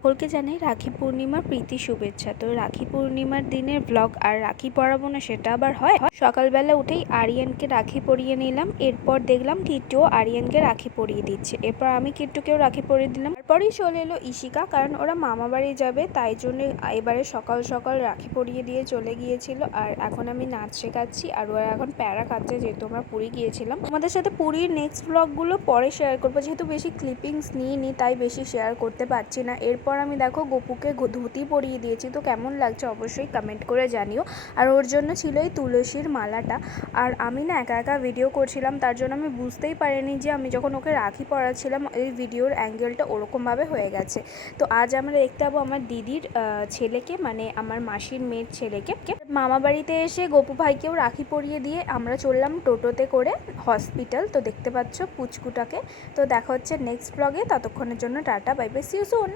সকলকে জানাই রাখি পূর্ণিমার প্রীতি শুভেচ্ছা। তো রাখি পূর্ণিমার দিনের ব্লগ আর রাখি পরাবো না সেটা আবার হয়? সকালবেলা উঠেই আরিয়ানকে রাখি পরিয়ে নিলাম। এরপর দেখলাম কিট্টুও আরিয়ানকে রাখি পরিয়ে দিচ্ছে। এরপর আমি কিট্টুকেও রাখি পরিয়ে দিলাম। তারপরেই চলে এলো ইশিকা, কারণ ওরা মামা বাড়ি যাবে, তাই জন্য এবারে সকাল সকাল রাখি পরিয়ে দিয়ে চলে গিয়েছিল। আর এখন আমি নাচ শেখাচ্ছি আর ওরা এখন প্যারা খাচ্ছে, যেহেতু আমরা পুরী গিয়েছিলাম। আমাদের সাথে পুরীর নেক্সট ব্লগগুলো পরে শেয়ার করবো, যেহেতু বেশি ক্লিপিংস নিইনি তাই বেশি শেয়ার করতে পারছি না। এরপর আমি দেখো গপুকে ধুতি পরিয়ে দিয়েছি, তো কেমন লাগছে অবশ্যই কমেন্ট করে জানিও। আর ওর জন্য ছিল এই তুলসীর মালাটা। আর আমি না একা একা ভিডিও করছিলাম, তার জন্য আমি বুঝতেই পারিনি যে আমি যখন ওকে রাখি পরাচ্ছিলাম এই ভিডিওর অ্যাঙ্গেলটা ওরকমভাবে হয়ে গেছে। তো আজ আমরা দেখতে পাবো আমার দিদির ছেলেকে, মানে আমার মাসির মেয়ের ছেলেকে। মামা বাড়িতে এসে গপু ভাইকেও রাখি পরিয়ে দিয়ে আমরা চললাম টোটোতে করে হসপিটাল। তো দেখতে পাচ্ছ পুচকুটাকে। তো দেখা হচ্ছে নেক্সট ব্লগে, ততক্ষণের জন্য tata, bye bye, see you soon.